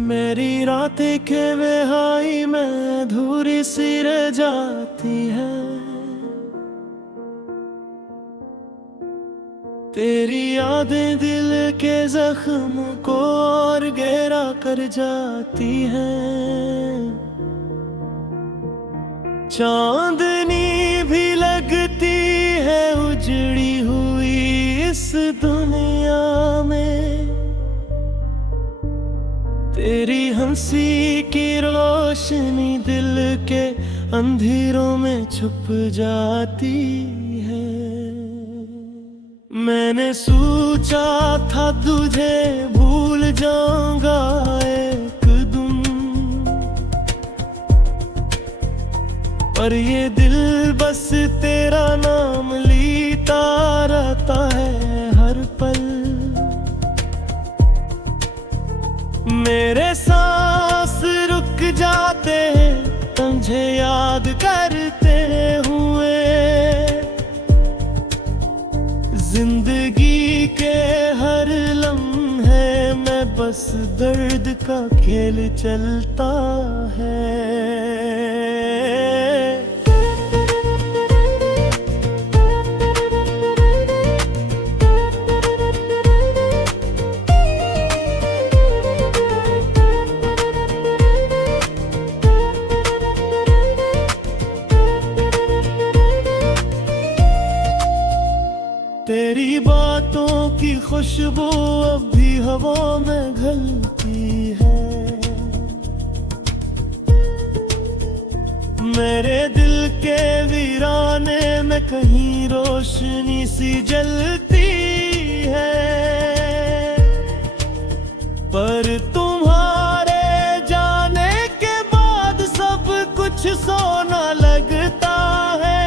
मेरी रातें के बेहाई में अधूरी सी रह जाती है। तेरी यादें दिल के जख्म को और गहरा कर जाती हैं। चांदनी भी लगती है उजड़ी हुई इस दुनिया में। तेरी हंसी की रोशनी दिल के अंधेरों में छुप जाती है। मैंने सोचा था तुझे भूल जाऊंगा एक दिन, पर ये दिल बस तेरा नाम लेता रहता है हर पल। मेरे सांस रुक जाते हैं तुझे याद करते हुए। जिंदगी के हर लम्हे में बस दर्द का खेल चलता है। तेरी बातों की खुशबू अब भी हवा में घुलती है। मेरे दिल के वीराने में कहीं रोशनी सी जलती है। पर तुम्हारे जाने के बाद सब कुछ सोना लगता है।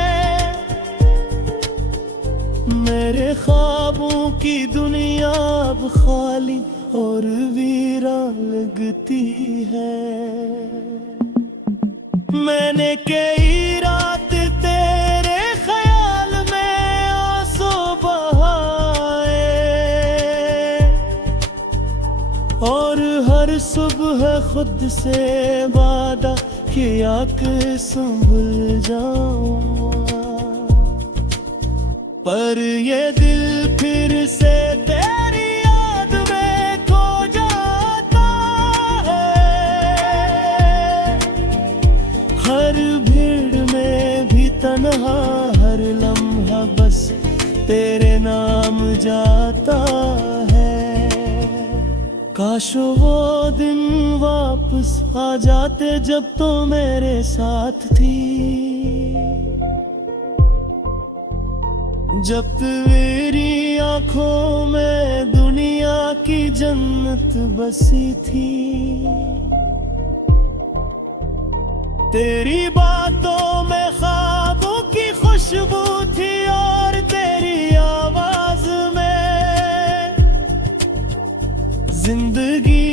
मेरे ख्वाबों की दुनिया अब खाली और वीरान लगती है। मैंने कई रात तेरे ख्याल में आंसू बहाए, और हर सुबह खुद से वादा किया कि संभल जाऊंगा। पर ये दिल फिर से तेरी याद में खो जाता है। हर भीड़ में भी तन्हा हर लम्हा बस तेरे नाम जाता है। काश वो दिन वापस आ जाते जब तो मेरे साथ थी, जब तेरी आंखों में दुनिया की जन्नत बसी थी। तेरी बातों में ख्वाबों की खुशबू थी और तेरी आवाज में जिंदगी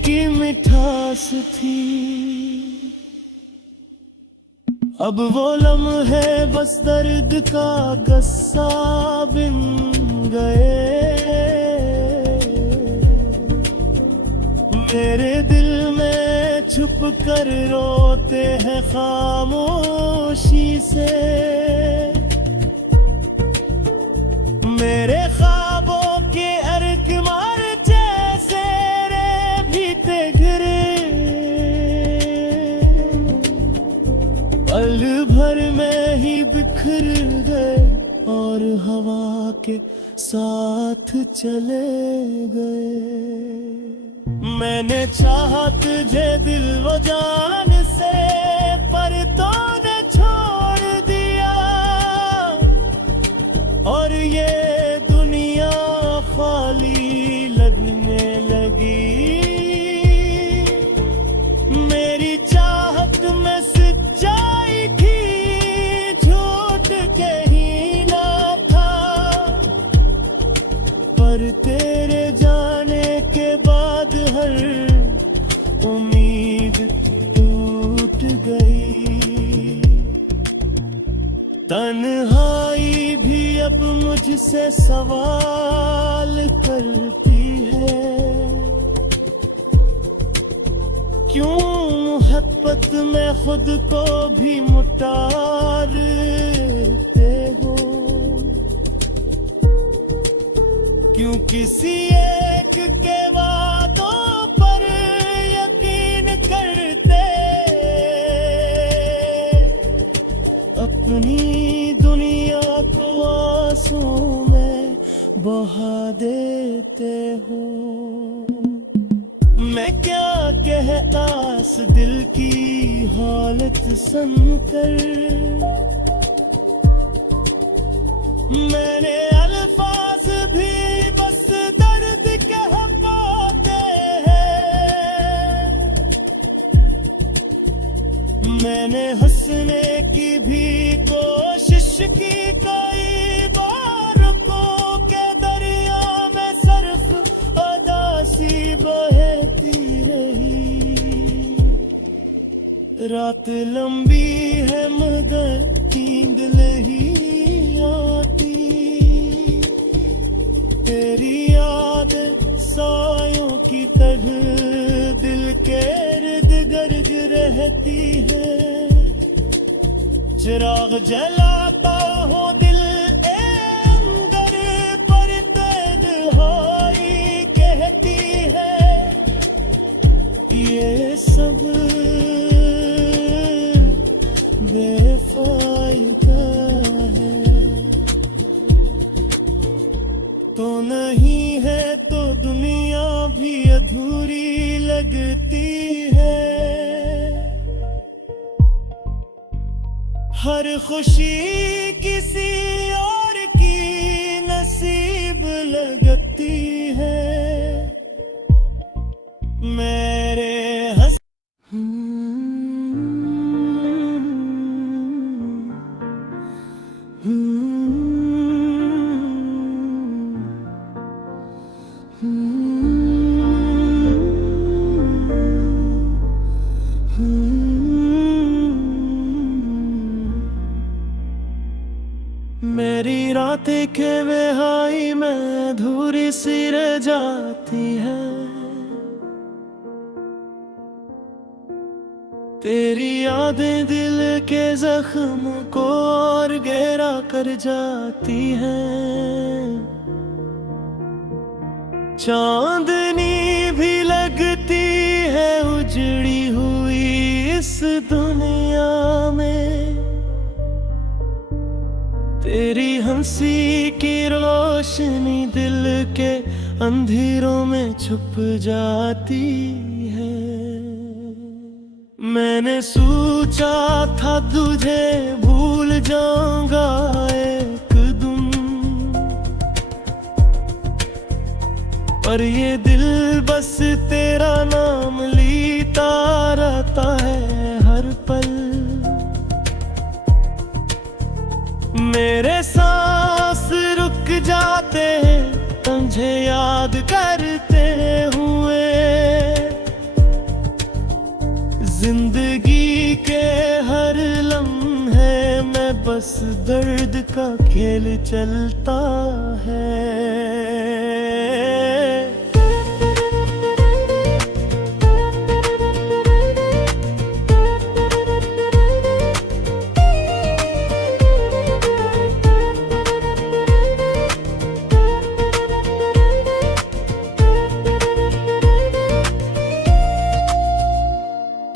की मिठास थी। अब वो लम्हे बस दर्द का गस्सा बिन गए। मेरे दिल में छुप कर रोते हैं खामोशी से। मेरे ख्वाबों के अरकमार जैसे रे भीते गिरे, पल भर में ही बिखर गए और हवा के साथ चले गए। मैंने चाहा तुझे दिल व जान से, पर तूने छोड़ दिया। और ये दुनिया खाली लगने लगी। मेरी चाहत में सच्चाई थी, झूठ कहीं ना था। पर तेरे जाने के बाद हर उम्मीद टूट गई। अब मुझसे सवाल करती है, क्यों मोहब्बत में खुद को भी मुटारते हो, क्यों किसी एक के वादों पर यकीन करते, अपनी दुनिया को आंसू में बहा देते हो। मैं क्या कहता इस दिल की हालत सुनकर, मैंने अल्फाज भी बस दर्द कह पाते हैं, मैंने हंसने की भी कोशिश की कई बार को के दरिया में सर्फ अदासी बहती रही। रात लंबी है मगर नींद नहीं आती, तेरी याद सायों की तरह दिल के इर्द गिर्द रहती है। चिराग जलाता हूँ दिल अंदर पर तन्हाई कहती है, ये सब बेफायदा है। तो नहीं है तो दुनिया भी अधूरी लगती है, हर खुशी किसी और की नसीब लगती है। मेरे मेरी रातें के बेहाई में अधूरी सी रह जाती है, तेरी यादें दिल के जख्म को और गहरा कर जाती हैं। चांदनी भी लगती है उजड़ी हुई इस दुनिया में, तेरी हंसी की रोशनी दिल के अंधेरों में छुप जाती है। मैंने सोचा था तुझे भूल जाऊंगा एक दिन, पर ये दिल बस तेरा नाम लेता रहता है हर पल। मेरे सांस रुक जाते हैं तुझे याद करते हुए, जिंदगी के हर लम्हे में बस दर्द का खेल चलता है।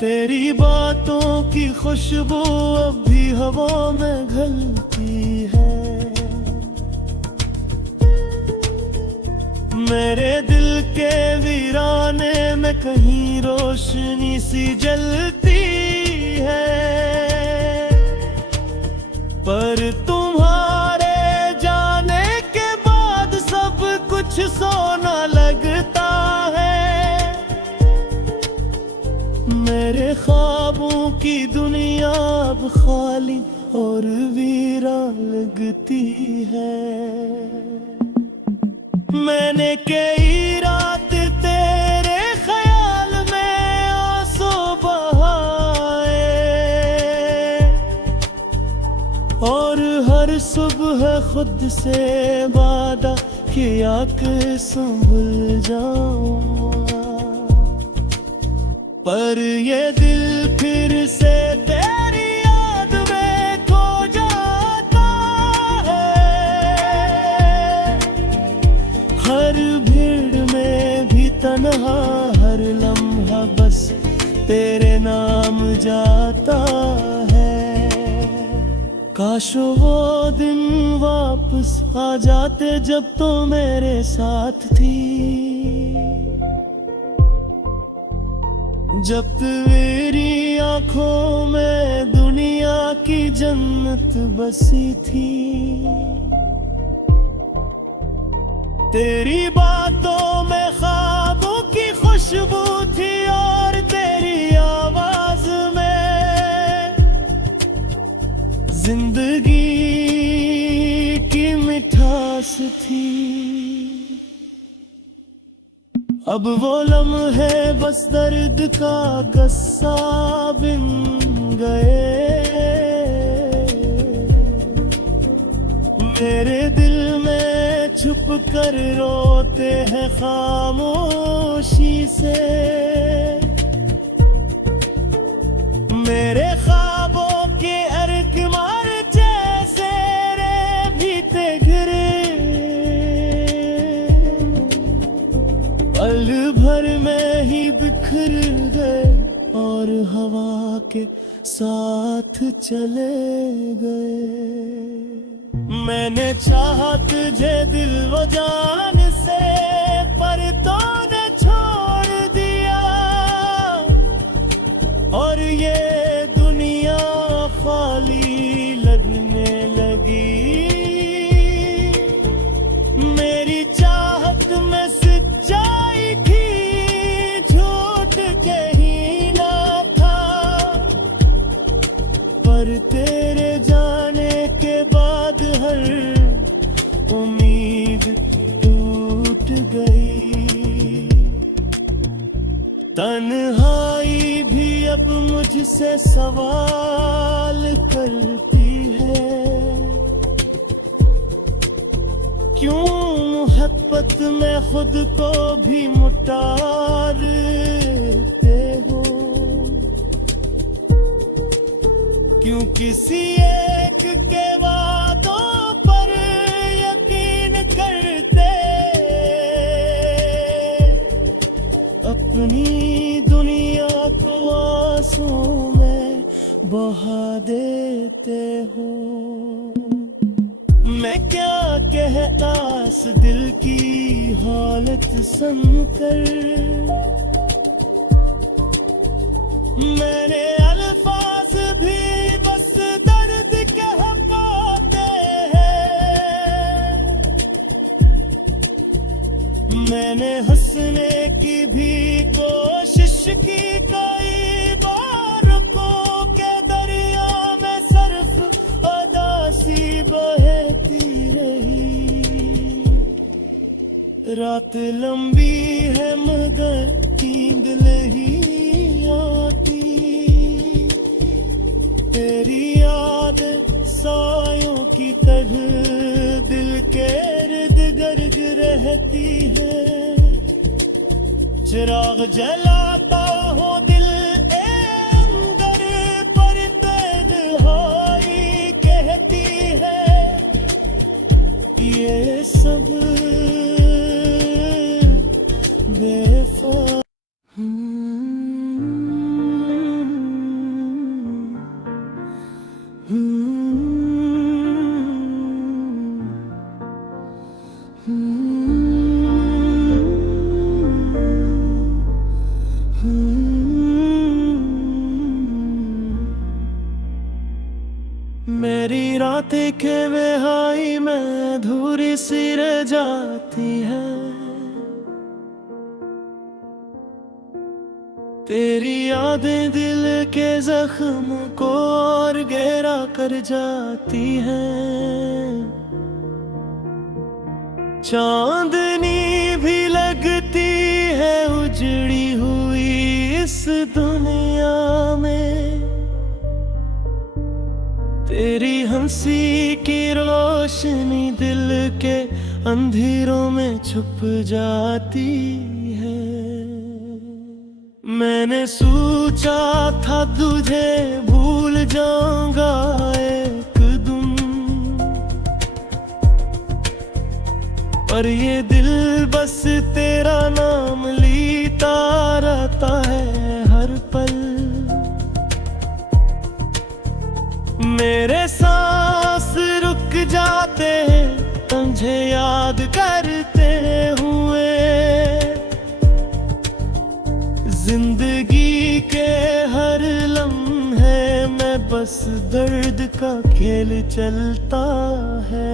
तेरी बातों की खुशबू अब भी हवा में घलती है, मेरे दिल के वीराने में कहीं रोशनी सी जलती है। पर तुम्हारे जाने के बाद सब कुछ सोना लगता है, मेरे ख्वाबों की दुनिया अब खाली और वीरान लगती है। मैंने कई रात तेरे ख्याल में आंसू बहाए, और हर सुबह खुद से वादा किया कि संभल जाऊंगा, पर ये दिल फिर से तेरी याद में खो जाता है। हर भीड़ में भी तन्हा, हर लम्हा बस तेरे नाम जाता है। काश वो दिन वापस आ जाते जब तो मेरे साथ थी, जब तेरी आंखों में दुनिया की जन्नत बसी थी। तेरी बातों में ख्वाबों की खुशबू थी और तेरी आवाज में जिंदगी की मिठास थी। अब वो लम्हे बस दर्द का गस्सा बिन गए, मेरे दिल में छुप कर रोते हैं खामोशी से। मेरे ख्वाबों के अर्क मार जैसे रे भीते गिरे, पल भर में ही बिखर गए और हवा के साथ चले गए। मैंने चाहा तुझे दिल व जान से, पर तूने छोड़ दिया और ये दुनिया खाली लगने लगी। मेरी चाहत में सच्चाई थी, झूठ कहीं ना था, पर तेरे जाने के बाद हर उम्मीद टूट गई। तन्हाई भी अब मुझसे सवाल करती है, क्यों मोहब्बत में खुद को भी मुटारते हो, क्यों किसी एक के वादों पर यकीन करते, अपनी दुनिया को आंसू में बहा देते हो। मैं क्या कहता इस दिल की हालत सुनकर, मैंने अल्फाज भी बस दर्द कह पाते हैं। मैंने हंसने की भी कोशिश की कई बार को के दरिया में सर्फ अदासी बहती रही। रात लंबी है मगर नींद नहीं आती, तेरी याद सायों की तरह दिल के इर्द गिर्द रहती है। चिराग जलाता हूँ दिल अंदर, पर तन्हाई कहती है ये सब बेवफा। मेरी रातें के बेहाई में अधूरी सी रह जाती है, तेरी यादें दिल के जख्म को और गहरा कर जाती हैं। चांदनी भी लगती है उजड़ी हुई इस दुनिया में, तेरी हंसी की रोशनी रोशनी दिल के अंधेरों में छुप जाती है। मैंने सोचा था तुझे भूल जाऊंगा एक दिन, पर ये दिल बस तेरा नाम लेता रहता है हर पल। मेरे सांस रुक जाते हैं तुझे याद करते हुए। जिंदगी के हर लम्हे में बस दर्द का खेल चलता है।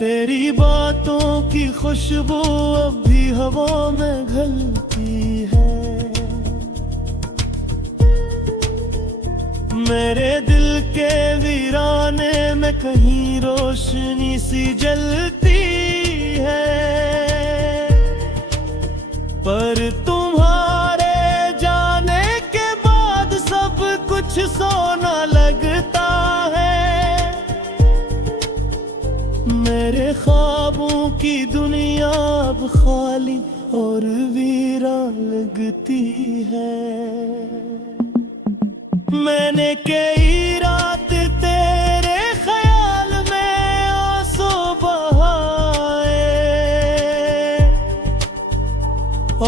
तेरी बातों की खुशबू अब भी हवा में घुलती है। मेरे दिल के वीराने में कहीं रोशनी सी जलती है। पर तुम्हारे जाने के बाद सब कुछ सोना लगता है। मेरे ख्वाबों की दुनिया अब खाली और वीरान लगती है। मैंने कई रात तेरे ख्याल में आंसू बहाए,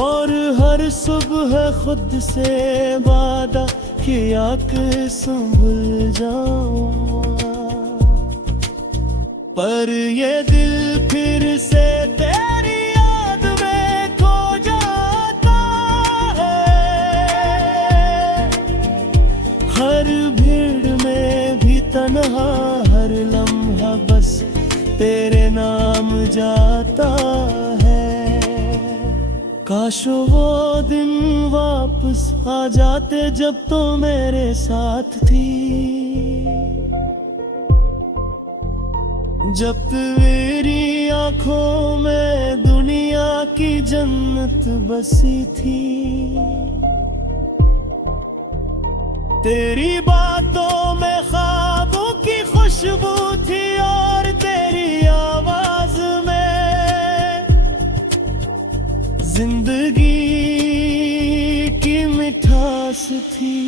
और हर सुबह खुद से वादा किया कि संभल जाऊंगा। पर ये दिल फिर से तेरी याद में खो जाता है। हर भीड़ में भी तन्हा हर लम्हा बस तेरे नाम जाता है। काश वो दिन वापस आ जाते जब तो मेरे साथ थी, जब तेरी आंखों में दुनिया की जन्नत बसी थी। तेरी बातों में ख्वाबों की खुशबू थी और तेरी आवाज में जिंदगी की मिठास थी।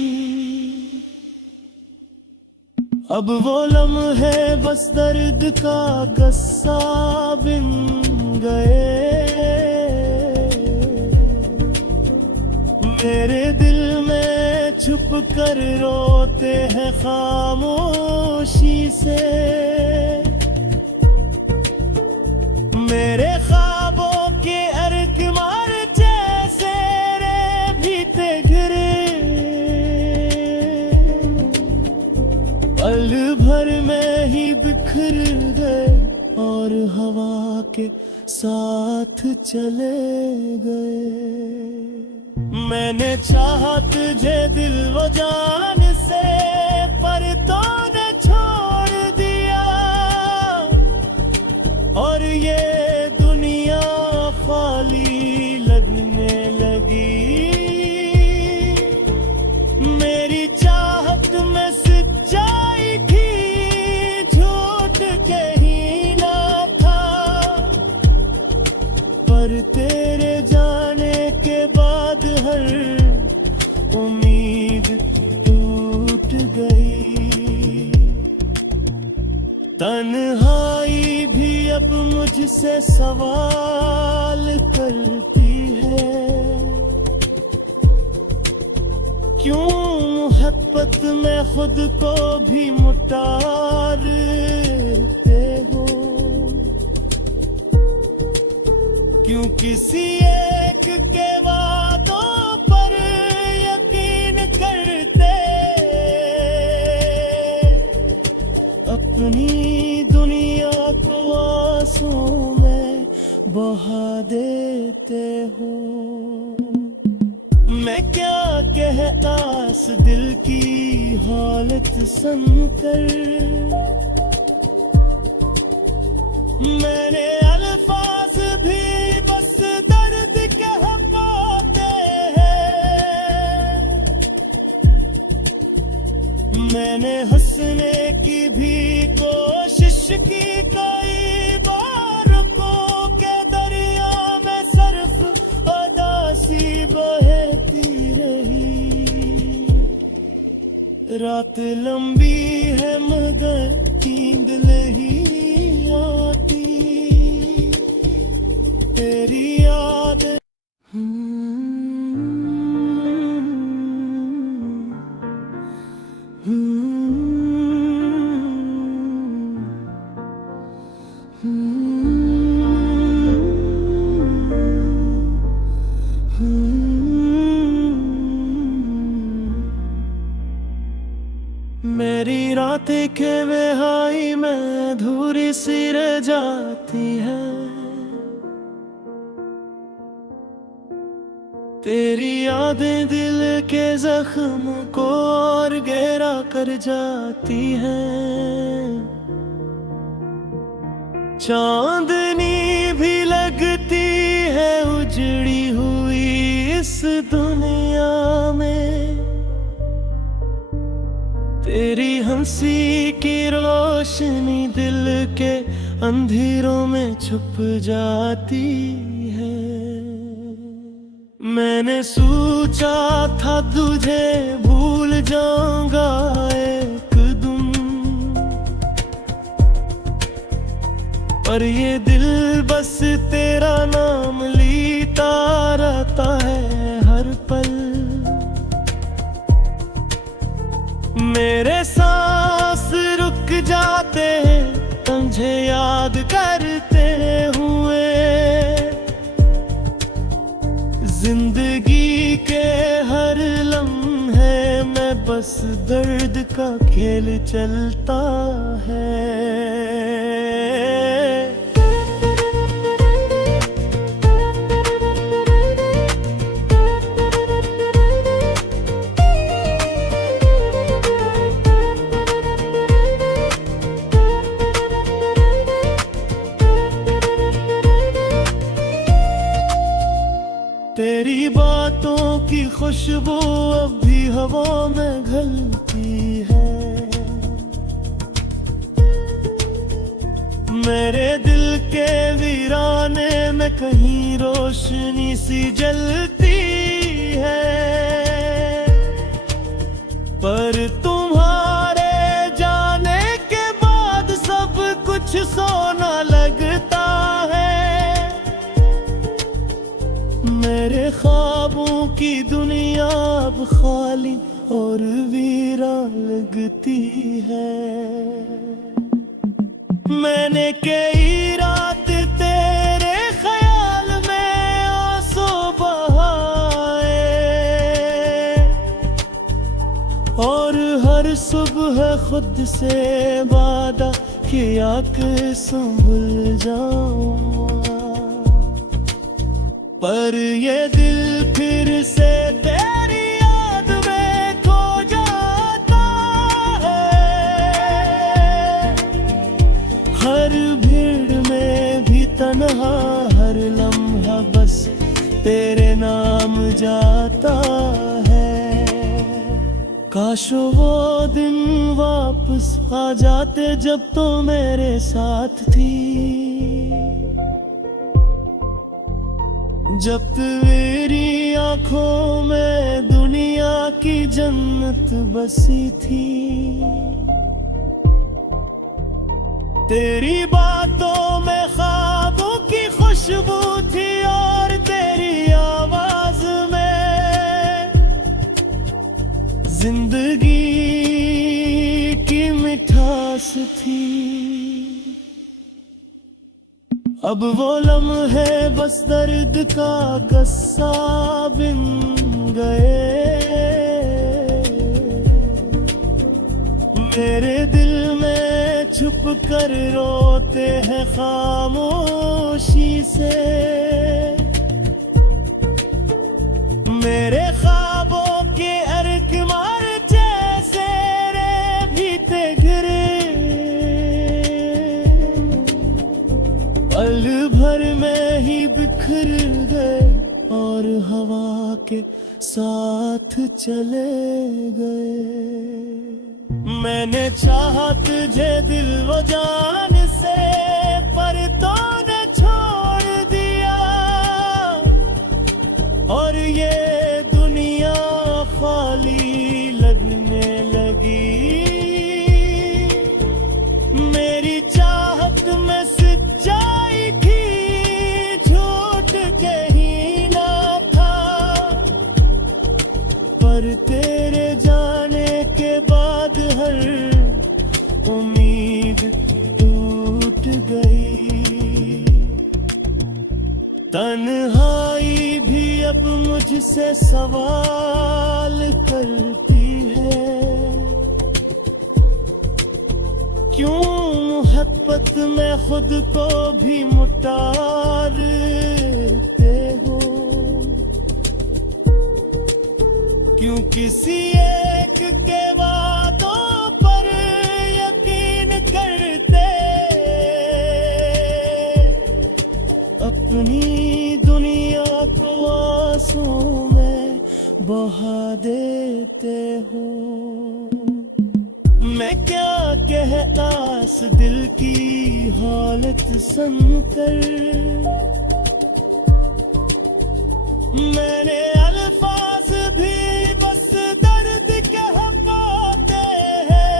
अब वो लम्हे बस दर्द का गस्सा बिन गए। मेरे दिल में छुप कर रोते हैं खामोशी से। मेरे ख्वाबों के अर्क मार जैसे रे भीते गिरे, पल भर में ही बिखर गए और हवा के साथ चले गए। मैंने चाहा तुझे दिल व जान से, पर तूने छोड़ दिया। और ये दुनिया खाली लगने लगी। मेरी चाहत में सच्चाई थी, झूठ कहीं ना था। पर तेरे जाने के बाद हर उम्मीद टूट गई। तन्हाई भी अब मुझसे सवाल करती है, क्यों मोहब्बत में खुद को भी मुटारते हो। क्यों किसी एक के वादों पर यकीन करते, अपनी दुनिया को आंसू में बहा देते हो। मैं क्या कह एहसास दिल की हालत सुनकर। मैंने अल्फाज भी बस दर्द कह पाते हैं। मैंने हंसने की भी कोशिश की कई बार को के दरिया में सर्फ अदासी बहती रही। रात लंबी है मगर नींद नहीं आती, तेरी याद। मेरी रातें के बेहाई में अधूरी सी रह जाती है। तेरी यादें दिल के जख्म को और गहरा कर जाती हैं। चांदनी भी लगती है उजड़ी हुई इस दुनिया में। तेरी हंसी की रोशनी दिल के अंधेरों में छुप जाती है। मैंने सोचा था तुझे भूल जाऊंगा एक दिन, पर ये दिल बस तेरा नाम लेता रहता है हर पल। मेरे सांस रुक जाते हैं तुझे याद करते हुए। जिंदगी के हर लम्हे में बस दर्द का खेल चलता है। तेरी बातों की खुशबू अब भी हवा में घुलती है। मेरे दिल के वीराने में कहीं रोशनी सी जलती है। पर तुम्हारे जाने के बाद सब कुछ सोना लगता है। मेरे ख्वाबों की दुनिया अब खाली और वीरान लगती है। मैंने कई रात तेरे ख्याल में आंसू बहाए, और हर सुबह खुद से वादा किया कि संभल जाऊंगा। पर ये दिल फिर से तेरी याद में खो जाता है। हर भीड़ में भी तन्हा हर लम्हा बस तेरे नाम जाता है। काश वो दिन वापस आ जाते जब तो मेरे साथ थी। जब तेरी आंखों में दुनिया की जन्नत बसी थी। तेरी बातों में ख्वाबों की खुशबू थी और तेरी आवाज में जिंदगी की मिठास थी। अब वो लम्हे बस दर्द का गस्सा बिन गए। मेरे दिल में छुप कर रोते हैं खामोशी से। मेरे ख्वाबों के बिखर गए और हवा के साथ चले गए। मैंने चाहा तुझे दिल व जान से, पर तूने छोड़ दिया, और ये दुनिया खाली लगने लगी। मेरी चाहत में सच्चाई थी, झूठ कहीं ना था, पर तेरे जाने के बाद हर उम्मीद टूट गई। तन्हाई भी अब मुझसे सवाल करती है, क्यों मोहब्बत में खुद को भी मुटारते हो, क्यों किसी एक के वादों पर यकीन करते, अपनी दुनिया को आंसू में बहा देते हो। मैं क्या कहता इस दिल की हालत सुनकर, मैंने अल्फाज भी बस दर्द कह पाते हैं।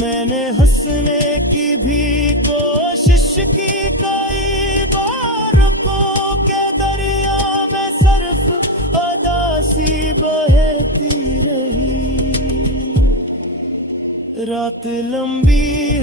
मैंने हंसने की भी कोशिश की कई बार, को के दरिया में सर्फ अदासी बहती रही। रात लंबी